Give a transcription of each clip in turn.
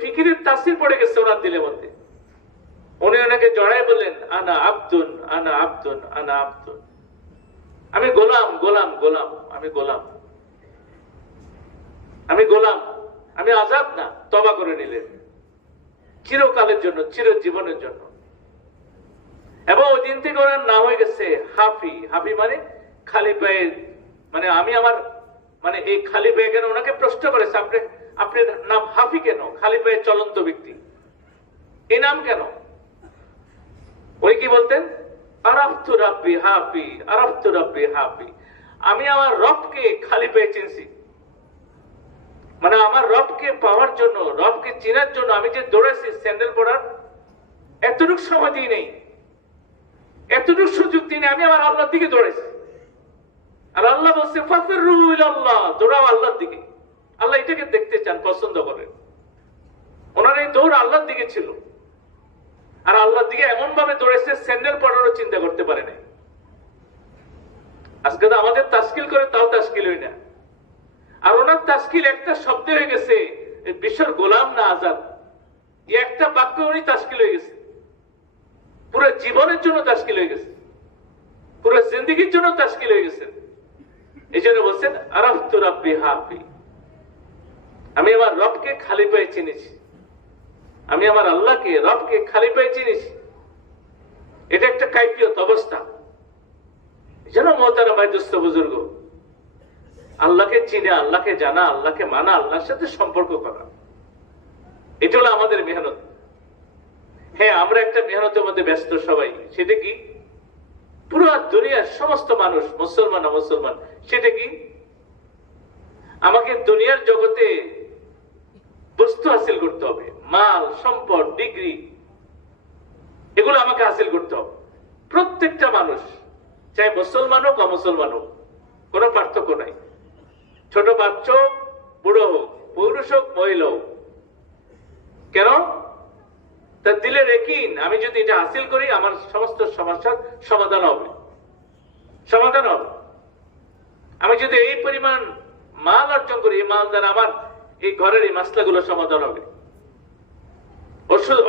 ফিকিরের তাসির পড়ে গেছে ওনার দিলের মধ্যে। উনি ওনাকে জড়াই বললেন, আনা আব্দুন আনা আব্দুন আনা আব্দুন। আমি গোলাম গোলাম গোলাম, আমি গোলাম। আমি গোলাম, আমি আজাদ না তবা করে নিলেন। চিরকালের জন্য, চিরজীবনের জন্য। এবং ওই দিন থেকে ওনার নাম হয়ে গেছে হাফি। হাফি মানে খালি পায়ে মানে আমি আমার মানে এই খালি পায়ে কেন ওনাকে প্রশ্ন করেছে? আপনি কেন খালি পায়ে চলন্ত ব্যক্তি। এই নাম কেন? ওই কি বলতেন? আরাফতু রাব্বি হাফি, আরাফতু রাব্বি হাফি। আমি আমার রবকে খালি পেয়ে চিনছি। মানে আমার রবকে পাওয়ার জন্য, রবকে চেনার জন্য আমি যে দৌড়েছি, স্যান্ডেল পড়ার এতটুকু সময় দিই নেই। এতটুকু সুযোগ দিই আমি আমার আল্লাহর দিকে দৌড়েছি। আর আল্লাহ বলছে ফাফির রুল আল্লাহ দৌড়াও আল্লাহর দিকে। আল্লাহ এটাকে দেখতে চান, পছন্দ করেন। ওনার এই দৌড় আল্লাহর দিকে ছিল। আর আল্লাহর দিকে এমন ভাবে দৌড়েছে, স্যান্ডেল পড়ারও চিন্তা করতে পারে নাই। আজকে তো আমাদের তাস্কিল করে তাও তাস্কিল হই না। আর ওনার তাস্কিল একটা শব্দ হয়ে গেছে বিশ্বর গোলাম না আজাদ। একটা বাক্য উনি তাস্কিল হয়ে গেছে। পুরো জীবনের জন্য তাস্কিল হয়ে গেছে। পুরো জিন্দগির জন্য তাস্কিল হয়ে গেছে। এই জন্য বলছেন, আরাফতু রাব্বি হাফি। আমি আমার রবকে খালি পায়ে চিনেছি। আমি আমার আল্লাহকে, রবকে খালি পায়ে চিনেছি। এটা একটা কাইফিয়ত অবস্থা। যেন মহতারা ভাই দুস্থ বুজুর্গ? আল্লাহকে চিনে, আল্লাহকে জানা, আল্লাহকে মানা, আল্লাহর সাথে সম্পর্ক করা। এটা হলো আমাদের মেহনত। হ্যাঁ আমরা একটা মেহনতের মধ্যে ব্যস্ত সবাই। সেটা কি? পুরো দুনিয়ার সমস্ত মানুষ, মুসলমান না মুসলমান সেটা কি? আমাকে দুনিয়ার জগতে বস্তু হাসিল করতে হবে। মাল, সম্পদ, ডিগ্রি, এগুলো আমাকে হাসিল করতে হবে। প্রত্যেকটা মানুষ, চাই মুসলমান হোক, অমুসলমান হোক, কোনো পার্থক্য নাই। ছোট বাচ্চা হোক বুড়ো হোক, পুরুষ হোক, মহিলা হোক। কেন? তার দিলে রেখিন আমি যদি এটা হাসিল করি, আমার সমস্ত সমস্যার সমাধান হবে। সমাধান হবে। আমি যদি এই পরিমাণ মাল অর্জন করি, এই মাল দ্বারা আমার এই ঘরের এই মাসলাগুলো সমাধান হবে।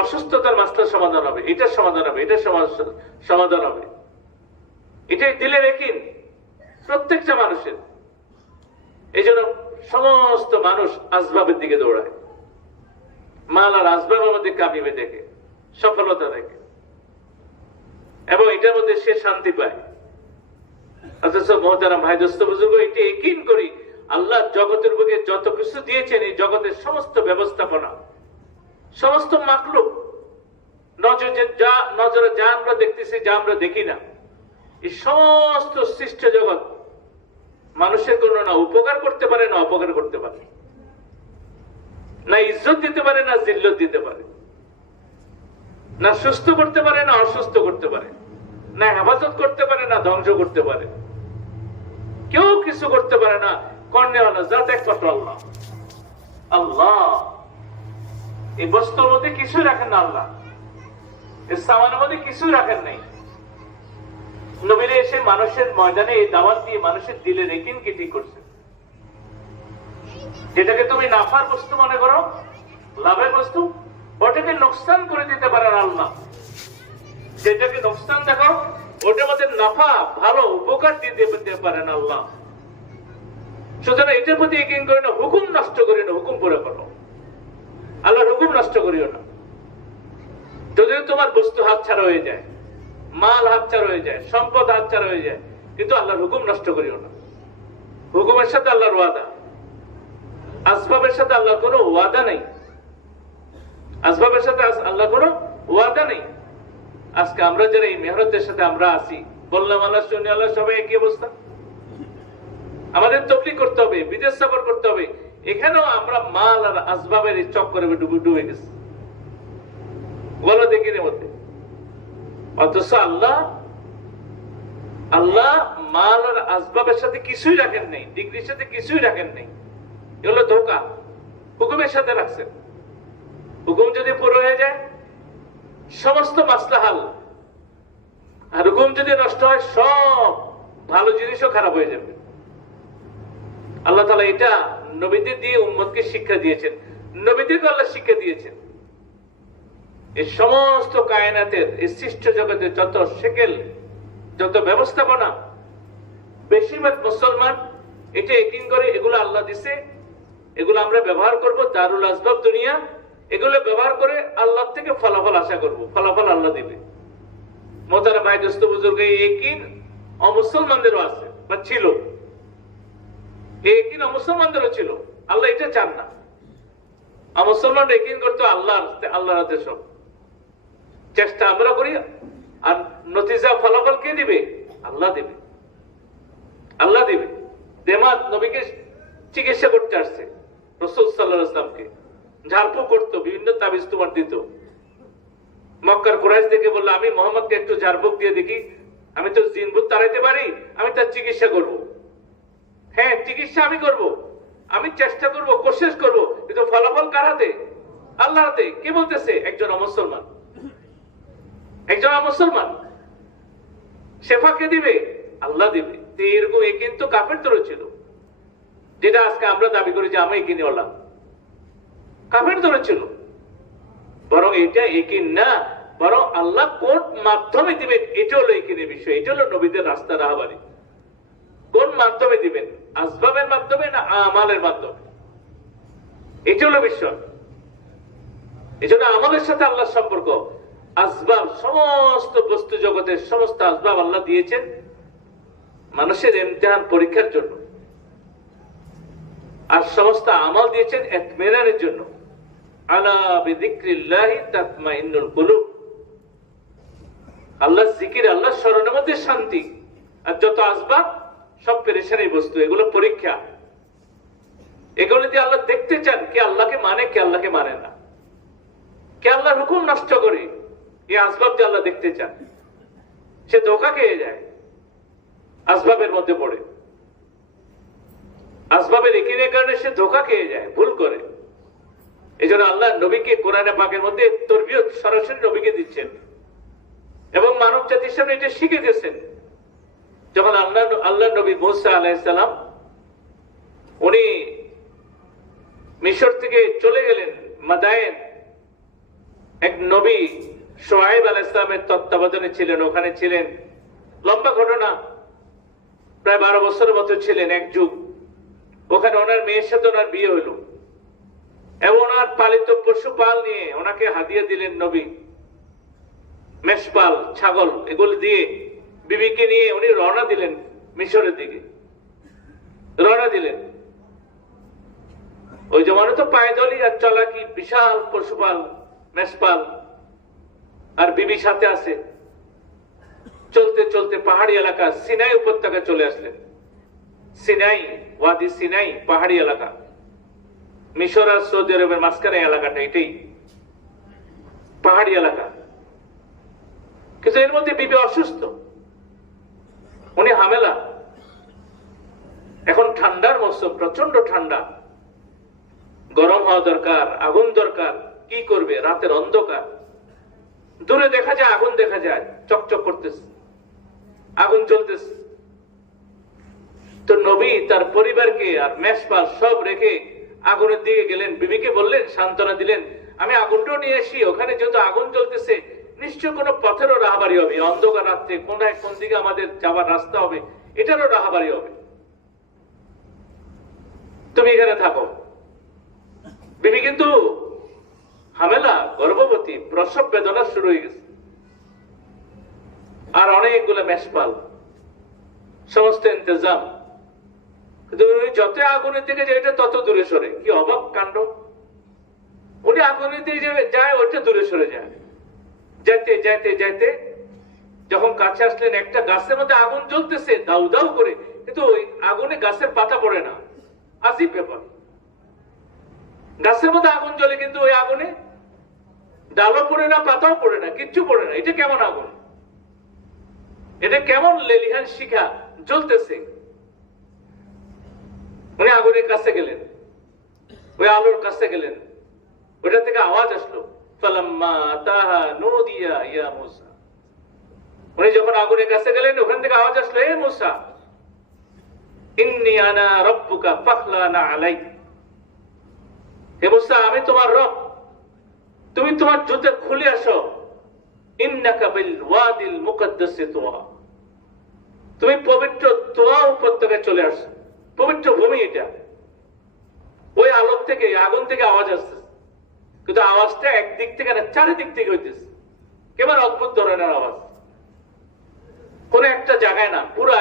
অসুস্থতার মাসলার সমাধান হবে, এটার সমাধান হবে, এটার সমাধান- হবে। এটাই দিলে রেখিন প্রত্যেকটা মানুষের। এই জন্য সমস্ত মানুষ আসবাবের দিকে দৌড়ায়। মাল আর আসবাবের মধ্যে কামিবে দেখে, সফলতা দেখে। এবং এটার মধ্যে সে শান্তি পায়। অথচ মহতারাম ভাই দোস্ত বুজুর্গ, এটি একিন করি আল্লাহ জগতের বুকে যত কিছু দিয়েছেন, এই জগতের সমস্ত ব্যবস্থাপনা, সমস্ত মাকলুক নজরে যা নজরে যা আমরা দেখতেছি, যা আমরা দেখি না, এই সমস্ত সৃষ্ট জগৎ মানুষের কোনো না উপকার করতে পারে, না অপকার করতে পারে। না ইজ্জত দিতে পারে, না জিল্লত দিতে পারে। না সুস্থ করতে পারে, না অসুস্থ করতে পারে। না হেফাজত করতে পারে, না ধ্বংস করতে পারে। কেউ কিছু করতে পারে না। কর্ণেওয়ালা জাত একমাত্র আল্লাহ। আল্লাহ, এই বস্তুর মধ্যে কিছুই রাখেন না আল্লাহ। এই সামানের মধ্যে কিছুই রাখেন নাই। নবীরে এসে মানুষের ময়দানে এই দাওয়াত দিয়ে মানুষের দিলে রেখিন কি ঠিক করছে? যেটাকে তুমি নাফার বস্তু মনে করো, লাভের বস্তু, ওটাকে নোকসান করে দিতে পারেন আল্লাহ। যেটাকে নোকসান দেখো ওটার মধ্যে নাফা, ভালো, উপকার দিতে পারেন আল্লাহ। সুতরাং এটার প্রতি এগিয়ে করি না, হুকুম নষ্ট করি না, হুকুম করে করো। আল্লাহর হুকুম নষ্ট করিও না। যদি তোমার বস্তু হাতছাড়া হয়ে যায়, মাল হাতছাড়া হয়ে যায়, সম্পদ হাতছাড়া হয়ে যায়, কিন্তু আল্লাহর হুকুম নষ্ট করিও না। হুকুমের সাথে আল্লাহর ওয়াদা। আসবাবের সাথে আল্লাহর কোনো ওয়াদা নেই। আসবাবের সাথে আল্লাহ কোনো ওয়াদা নেই। আজকে আমরা যারা এই মেহরতের সাথে আমরা আসি বললাম, আল্লাহ, শুনি, আল্লাহ, সবাই একই অবস্থা। আমাদের তবলি করতে হবে, বিদেশ সফর করতে হবে। এখানেও আমরা মাল আর আসবাবের এই চক্করে ডুবে ডুবে গেছি। বলো দেখি মধ্যে। অথচ আল্লাহ আল্লাহ মাল আর আসবাবের সাথে কিছুই রাখেন নেই, ডিগ্রির সাথে কিছুই রাখেন নেই। এগুলো ধোকা। হুকুমের সাথে রাখছেন। হুকুম যদি পুরো হয়ে যায়, সমস্ত মাসলা হাল আর হুকুম যদি নষ্ট হয়, সব ভালো জিনিসও খারাপ হয়ে যাবে। আল্লাহ তালা এটা নবীদের দিয়ে উম্মতকে শিক্ষা দিয়েছেন। নবীদেরকে আল্লাহ শিক্ষা দিয়েছেন। এই সমস্ত কায়নাতের, এই সৃষ্ট জগতের যত সেকেল, যত ব্যবস্থাপনা, বেশিরভাগ মুসলমান এটা একিন করে এগুলো আল্লাহ দিছে, এগুলো আমরা ব্যবহার করব দারুল আসবাব দুনিয়া, এগুলো ব্যবহার করে আল্লাহ থেকে ফলাফল আশা করব, ফলাফল আল্লাহ দিবে। মোতারা ভাই, দোস্ত বুজুর্গ, এই একিন অমুসলমানদেরও আছে, বা ছিল। এই একিন অমুসলমানদেরও ছিল। আল্লাহ এটা চান না। মুসলমান একিন করতো আল্লাহ আল্লাহ আদেশ চেষ্টা আমরা করি, আর নতিজা ফলাফল কে দিবে? আল্লাহ দিবে। আল্লাহ দিবে। দেমাত নবীকে চিকিৎসা করতে আসছে, রসুল সাল্লাহ ইসলামকে ঝাড়ফু করতো, বিভিন্ন তাবিজ তোমার দিত। মক্কার কোরআশ দেখে বলল, আমি মোহাম্মদকে একটু ঝাড়ফুক দিয়ে দেখি। আমি তো জিনভূত তাড়াইতে পারি, আমি তার চিকিৎসা করব। হ্যাঁ চিকিৎসা আমি করব। আমি চেষ্টা করব, কোশিশ করব, কিন্তু ফলাফল আল্লাহ হাতে? কে বলতেছে? একজন মুসলমান একজন মুসলমান শেফা কে দিবে? আল্লাহ দিবে। এরকম এ কিন্তু কাফের দরও ছিল। যেটা আজকে আমরা দাবি করি যে আমি কিনে হলাম কাফের দরও ছিল। বরং এটা একিন না, বরং আল্লাহ কোন মাধ্যমে দিবেন। এটা হলো একিনের বিষয়। এটা হলো নবীদের রাস্তা রাহাবারি কোন মাধ্যমে দিবেন? আসবাবের মাধ্যমে না আমালের মাধ্যমে? এটা হলো বিষয়। এই জন্য আমাদের সাথে আল্লাহর সম্পর্ক। আসবাব, সমস্ত বস্তু জগতের সমস্ত আসবাব আল্লাহ দিয়েছেন মানুষের ইমতিহান পরীক্ষার জন্য। আর সমস্ত আমল দিয়েছেন একমেরানের জন্য। আল্লাহ জিকির, আল্লাহ স্মরণের মধ্যে শান্তি। আর যত আসবাব সব পেরেশানি বস্তু, এগুলো পরীক্ষা। এগুলো দিয়ে আল্লাহ দেখতে চান, কে আল্লাহকে মানে কে আল্লাহকে মানে না। কে আল্লাহর হুকুম নষ্ট করে এই আসবাব দিয়ে আল্লাহ দেখতে চান, সে ধোকা খেয়ে যায়, আসবাবের মধ্যে পড়ে। আসবাবের একিনের কারণে সে ধোকা খেয়ে যায়, ভুল করে। এই জন্য আল্লাহ নবীকে কোরআনে পাকের মধ্যে তরবিয়ত সরাসরি নবীকে দিচ্ছেন। এবং মানব জাতির সামনে এটা শিখে দিয়েছেন। যখন আল্লাহ আল্লাহ নবী মুসা আলাইসালাম উনি মিশর থেকে চলে গেলেন মাদায়েন। এক নবী সোহাইব আল ইসলামের তত্ত্বাবধানে ছিলেন, ওখানে ছিলেন। লম্বা ঘটনা, প্রায় বারো বছরের মতো ছিলেন এক যুগ। ওখানে ওনার মেয়ের সাথে ওনার বিয়ে হইল। এবং ওনার পালিত পশু পাল নিয়ে ওনাকে হাদিয়া দিলেন নবী। মেষপাল, ছাগল, এগুলি দিয়ে বিবিকে নিয়ে উনি রওনা দিলেন মিশরের দিকে। রওনা দিলেন। ওই জমানো তো পায়দলি আর চলাকি, বিশাল পশুপাল, মেষপাল। আর বিবি সাথে আছে। চলতে চলতে পাহাড়ি এলাকা, সিনাই উপত্যকা চলে আসলেন। সিনাই, ওয়াদি সিনাই, পাহাড়ি এলাকা। মিশর আর সৌদি আরবের মাঝখানে এলাকাটা, এটাই। পাহাড়ি এলাকা। কিন্তু এর মধ্যে বিবি অসুস্থ। উনি হামেলা। এখন ঠান্ডার মৌসুম প্রচণ্ড ঠান্ডা। গরম হওয়া দরকার, আগুন দরকার, কি করবে? রাতের অন্ধকার। দূরে দেখা যায়, আগুন দেখা যায়, চকচক করতেছে। আগুন চলতেছে তো নবী তার পরিবারকে আর মেষপাল সব রেখে আগুনের দিকে গেলেন। বিবিকে বললেন, সান্ত্বনা দিলেন, আমি আগুনটাও নিয়ে আসি, ওখানে যেহেতু আগুন চলতেছে নিশ্চয় কোনো পথেরও রাহাবারি হবে। অন্ধকার রাত্রে কোনায় কোন দিকে আমাদের যাওয়ার রাস্তা হবে, এটারও রাহাবারি হবে। তুমি এখানে থাকো। বিবি কিন্তু হামেলা, গর্ভবতী, প্রসব বেদনা শুরু হয়ে গেছে। আর অনেকগুলো মেষপাল, সমস্ত ইন্তজাম। কিন্তু যত আগুনের দিকে যায়, এটা তত দূরে সরে। কি অবাক কাণ্ড। উনি আগুনের দিকে যায়, ওইটা দূরে সরে যায়। যাইতে যাইতে যাইতে যখন কাছে আসলেন, একটা গাছের মধ্যে আগুন জ্বলতেছে, দাউ দাউ করে। কিন্তু ওই আগুনে গাছের পাতা পড়ে না। আসিফ ব্যাপার। গাছের মধ্যে আগুন জ্বলে, কিন্তু ওই আগুনে ডালও পড়ে না, পাতাও পড়ে না, কিচ্ছু পড়ে না। এটা কেমন আগুন? এটা কেমন লেলিহান শিখা জ্বলতেছে? উনি আগুনের কাছে গেলেন। ওই আলোর কাছে গেলেন। ওইটা থেকে আওয়াজ আসলো। উনি যখন আগুনের কাছে গেলেন, ওখান থেকে আওয়াজ আসলো মুসা রব্বুকা ফাখলানা আলাই হে মুসা, আমি তোমার রব। তুমি তোমার জুতে খুলে আসো। ইন্নাকা বিল ওয়াদিল মুকদ্দাসে তোয়া। তুমি পবিত্র তোয়া উপত্যকায় চলে আসো। পবিত্র ভূমি এটা। ওই আলোক থেকে, আগুন থেকে আওয়াজ আসছে কিন্তু আওয়াজটা একদিক থেকে না, চারিদিক থেকে হইতেছে। কেমন অদ্ভুত ধরনের আওয়াজ। কোন একটা জায়গায় না, পুরা,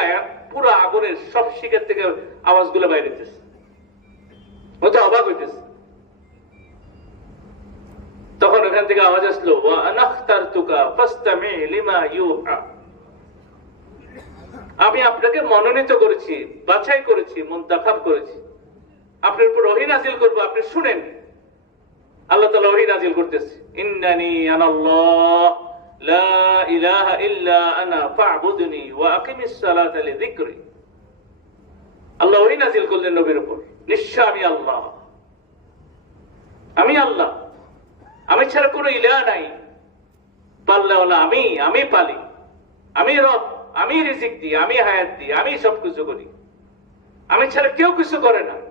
পুরো আগুনের সব শিখের থেকে আওয়াজগুলো বাইরে হইতেছে হতে অবাক হইতেছে। তখন ওখান থেকে আওয়াজ আসলো আমি আপনাকে মনোনীত করেছি, বাছাই করেছি মুন্তাখাব করেছি। আপনার উপর নাজিল করব, আপনি শুনেন। আল্লাহ ওহী নাজিল করতেছে। ইন্নানি আমি আল্লাহ। আমি ছাড়া কোনো ইলাহ নাই। আমি আমি পালি। আমি রব, আমি রিজিক দিই, আমি হায়াত দিই, আমি সবকিছু করি। আমি ছাড়া কেউ কিছু করে না।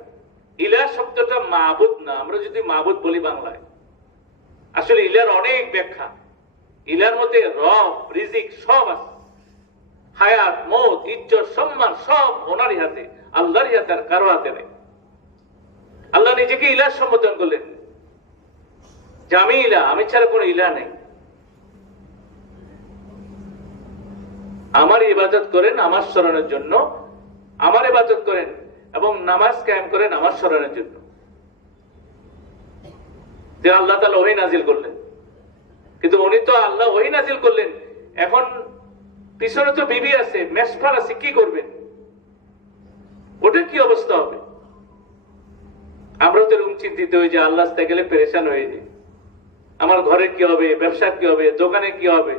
ইলা শব্দটা মাহবুদ না, আমরা যদি মাহবুদ বলি বাংলায়। আসলে ইলার অনেক ব্যাখ্যা। ইলার মধ্যে রব, রিজিক সব আছে। হায়াত, মত, ইজ্জত, সম্মান সব ওনারই হাতে, আল্লাহরই হাতে আর কারও হাতে নেই। আল্লাহ নিজেকে ইলার সম্বোধন করলেন। যে আমি ইলা, আমি ছাড়া কোনো ইলা নেই। আমার ইবাদত করেন আমার স্মরণের জন্য। আমার ইবাদত করেন এবং নামাজ কায়েম করে আমার স্মরণের জন্য। যে আল্লাহ তালা ওই নাজিল করলেন। কিন্তু উনি তো আল্লাহ ওই নাজিল করলেন। এখন পিছনে তো বিবি আছে, মেসফার আছে, কি করবেন? ওটা কি অবস্থা হবে? আমরা তো এরকম চিন্তিত হই যে আল্লাহ আসতে গেলে পেরেশান হয়ে যায় আমার ঘরে কি হবে ব্যবসা কি হবে দোকানে কি হবে?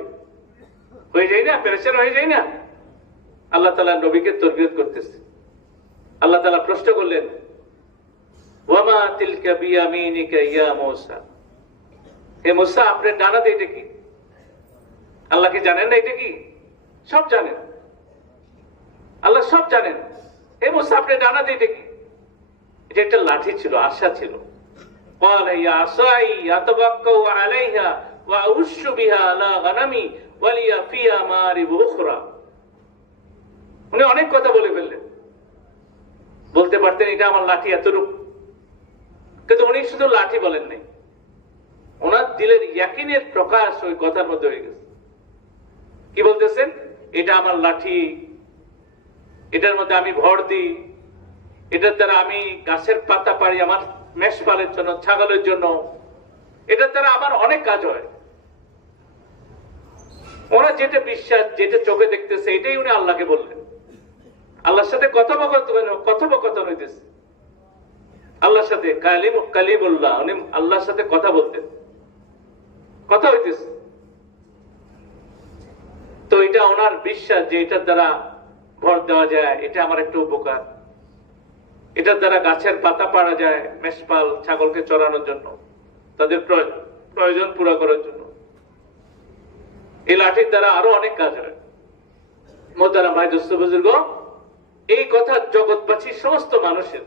হয়ে যায় না? পেরেশান হয়ে যায় না? আল্লাহ তালা নবীকে তরবিয়ত করতেছে। আল্লাহ তালা প্রশ্ন করলেন ওয়ামা তিলকা বিয়ামিনিকা ইয়া মূসা হে মুসা আপনার ডানাতে এটা কি আল্লাহ কি জানেন না এটা কি সব জানেন আল্লাহ সব জানেন হে মুসা আপনার ডানাতে এটা কি এটা একটা লাঠি ছিল আশা ছিল قال يا عصاي أتوكأ عليها وأهش بها على غنمي ولي فيها مآرب أخرى উনি অনেক কথা বলে ফেললেন বলতে পারতেন, এটা আমার লাঠি এতটুকু। কিন্তু উনি শুধু লাঠি বলেন নাই। ওনার দিলের ইয়াকিনের প্রকাশ ওই কথার মধ্যে হয়ে গেছে। কি বলতেছেন? এটা আমার লাঠি। এটার মধ্যে আমি ভর দিই। এটার দ্বারা আমি গাছের পাতা পারি আমার মেষপালের জন্য, ছাগলের জন্য। এটার দ্বারা আমার অনেক কাজ হয়। ওরা যেটা বিশ্বাস, যেটা চোখে দেখতেছে, এটাই উনি আল্লাহকে বললেন। আল্লাহর সাথে কথোপকথন কথোপকথন হইতেছে। আল্লাহর সাথে কালিম কালিমুল্লাহ, উনি আল্লাহর সাথে কথা বলতেন। কথা হইতেছে। তো এটা ওনার বিশ্বাস যে এটার দ্বারা ভর দেওয়া যায়, এটা আমার একটা উপকার। এটার দ্বারা গাছের পাতা পাড়া যায়, মেষপাল ছাগলকে চড়ানোর জন্য, তাদের প্রয়- প্রয়োজন পুরো করার জন্য। এই লাঠির দ্বারা আরও অনেক কাজ হয়। মোতারা ভাই, দোস্ত বুজুর্গ এই কথা জগৎবাসী সমস্ত মানুষের।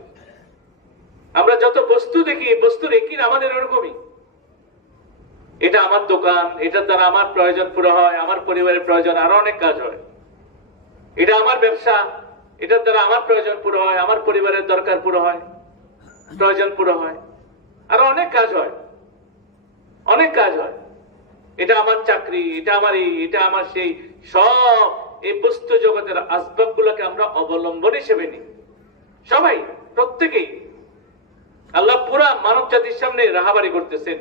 আমরা যত বস্তু দেখি একই না আমাদের ওরকমই। এটা আমার দোকান এটার দ্বারা আমার প্রয়োজন পুরো হয়, আমার পরিবারের প্রয়োজন আরও অনেক কাজ হয়। এটা আমার ব্যবসা এটার দ্বারা আমার প্রয়োজন পুরো হয়, আমার পরিবারের দরকার পুরো হয়, প্রয়োজন পুরো হয়। আরও অনেক কাজ হয়। অনেক কাজ হয়। এটা আমার চাকরি, এটা আমার এই, এটা আমার সেই, সব এই বস্তু জগতের আসবাব গুলোকে আমরা অবলম্বন হিসেবে নিই। সবাই, প্রত্যেকেই আল্লাহ পুরা মানব জাতির সামনে রাহাবারি করতেছেন।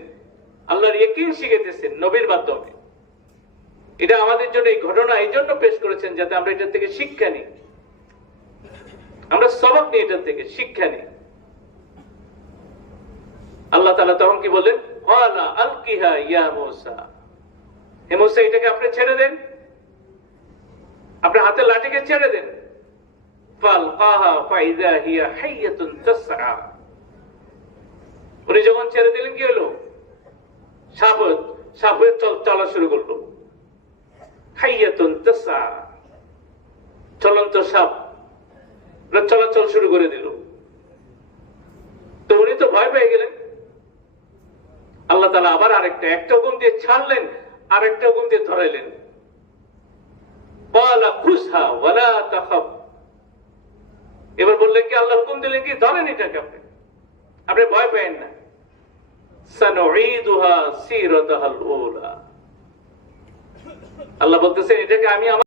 আল্লাহর একিন শিখেতেছেন নবীর মাধ্যমে। এটা আমাদের জন্য এই ঘটনা এই জন্য পেশ করেছেন যাতে আমরা এটার থেকে শিক্ষা নিই। আমরা সবক নিই এটার থেকে শিক্ষা নিই। আল্লাহ তাআলা তখন কি বললেন? আলকিহা হে মূসা, এটাকে আপনি ছেড়ে দেন। আপনার হাতের লাঠিকে ছেড়ে দেন। উনি যখন ছেড়ে দিলেন, কি হলো? সাপ চল শুরু করল। চলন্ত সাপ চলাচল শুরু করে দিল। তো উনি তো ভয় পেয়ে গেলেন। আল্লাহ তালা আবার আরেকটা একটা হুকুম দিয়ে ছাড়লেন, আরেকটা হুকুম দিয়ে ধরাইলেন। এবার বললেন কি, আল্লাহ হুকুম দিলেন কি, ধরেন এটাকে আপনি। আপনি ভয় পেয়েন না। আল্লাহ বলতেছেন, এটাকে আমি আমার